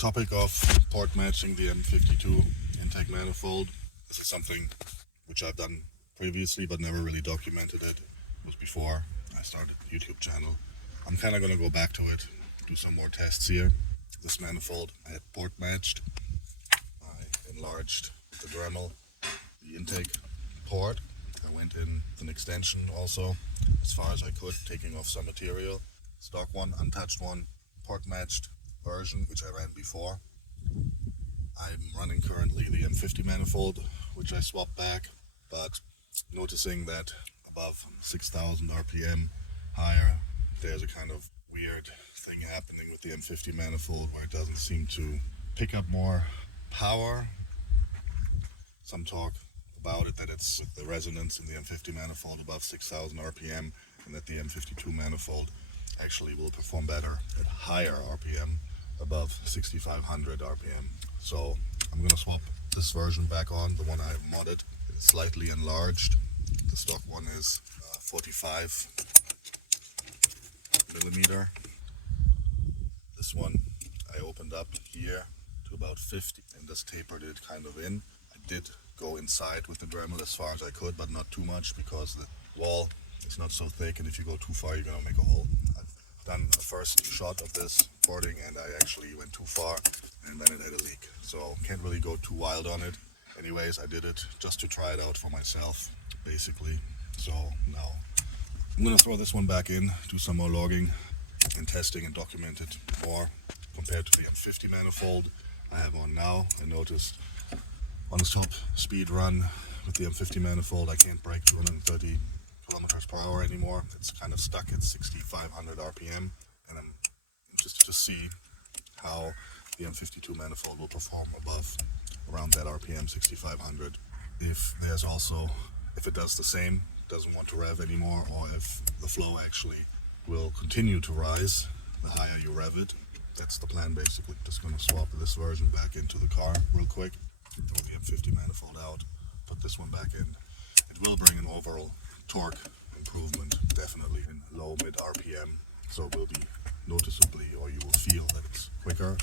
topic of port matching the M52 intake manifold. This is something which I've done previously but never really documented it. It was before I started the YouTube channel. I'm kind of going to go back to it, do some more tests here. This manifold I had port matched. I enlarged the Dremel, the intake port. I went in with an extension also as far as I could, taking off some material. Stock one, untouched one, port matched version which I ran before. I'm running currently the M50 manifold which I swapped back, but noticing that above 6,000 RPM higher there's a kind of weird thing happening with the M50 manifold where it doesn't seem to pick up more power. Some talk about it that it's the resonance in the M50 manifold above 6,000 RPM and that the M52 manifold actually will perform better at higher RPM above 6,500 RPM. So I'm going to swap this version back on, the one I have modded. It's slightly enlarged. The stock one is 45 millimeter. This one I opened up here to about 50 and just tapered it kind of in. I did go inside with the Dremel as far as I could, but not too much because the wall is not so thick, and if you go too far you're gonna make a hole. I've done a first shot of this porting and I actually went too far and then it had a leak, so can't really go too wild on it. Anyways, I did it just to try it out for myself basically. So now I'm gonna throw this one back in, do some more logging and testing and document it more compared to the M50 manifold I have on now. I noticed on the top speed run with the M50 manifold I can't break 230 kilometers per hour anymore. It's kind of stuck at 6,500 RPM, and I'm interested to see how the M52 manifold will perform above around that RPM 6,500. If it does the same, doesn't want to rev anymore, or if the flow actually will continue to rise the higher you rev it. That's the plan basically. Just going to swap this version back into the car real quick, throw the M50 manifold out, put this one back in. It will bring an overall torque improvement, definitely in low mid RPM, so it will be noticeably, or you will feel that it's quicker.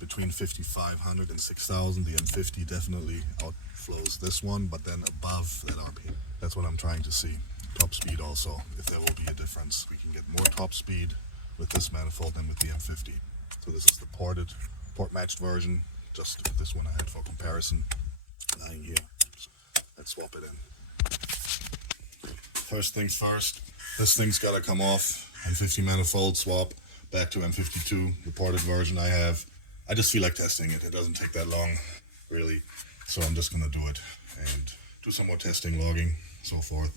Between 5,500 and 6,000 the M50 definitely outflows this one, but then above that RPM, that's what I'm trying to see. Top speed also, if there will be a difference. We can get more top speed with this manifold than with the M50. So this is the port matched version, just this one I had for comparison lying here. So let's swap it in. First things first, this thing's got to come off. M50 manifold swap back to M52, the ported version I have. I just feel like testing it. It doesn't take that long really, so I'm just gonna do it and do some more testing, logging, so forth.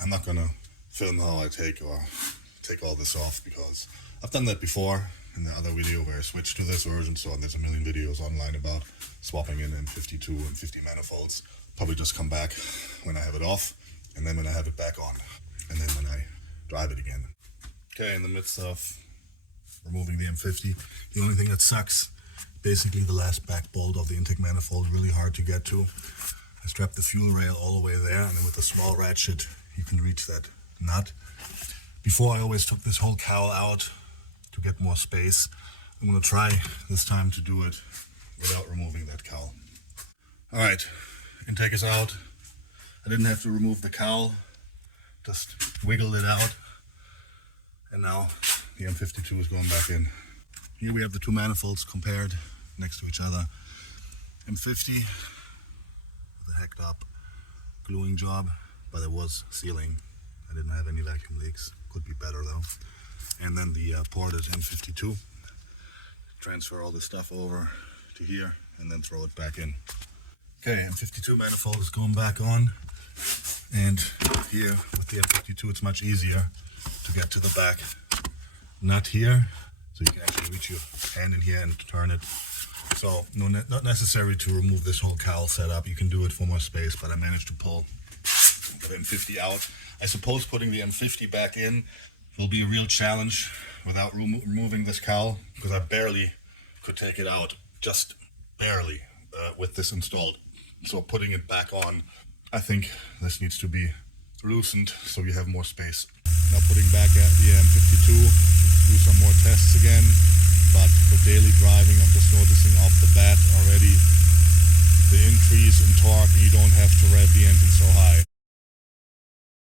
I'm not gonna film how I take all this off because I've done that before in the other video where I switched to this version, so there's a million videos online about swapping in M52 and 50 manifolds. Probably just come back when I have it off, and then when I have it back on, and then when I drive it again. Okay, in the midst of removing the M50, the only thing that sucks, basically the last back bolt of the intake manifold, really hard to get to. I strapped the fuel rail all the way there, and then with a small ratchet you can reach that nut. Before I always took this whole cowl out to get more space. I'm going to try this time to do it without removing that cowl. Alright, intake is out. I didn't have to remove the cowl, just wiggled it out, and now the M52 is going back in. Here we have the two manifolds compared next to each other. M50 with a hacked up gluing job, but it was sealing. I didn't have any vacuum leaks. Could be better though. And then the ported M52. Transfer all this stuff over to here and then throw it back in. Okay, M52 manifold is going back on. And here with the M52 it's much easier to get to the back nut here. So you can actually reach your hand in here and turn it. So not necessary to remove this whole cowl setup. You can do it for more space, but I managed to pull the M50 out. I suppose putting the M50 back in will be a real challenge without removing this cowl, because I barely could take it out, just barely, with this installed. So putting it back on, I think this needs to be loosened so you have more space. Now putting back at the M52, do some more tests again, but for daily driving I'm just noticing increase in torque and you don't have to rev the engine so high.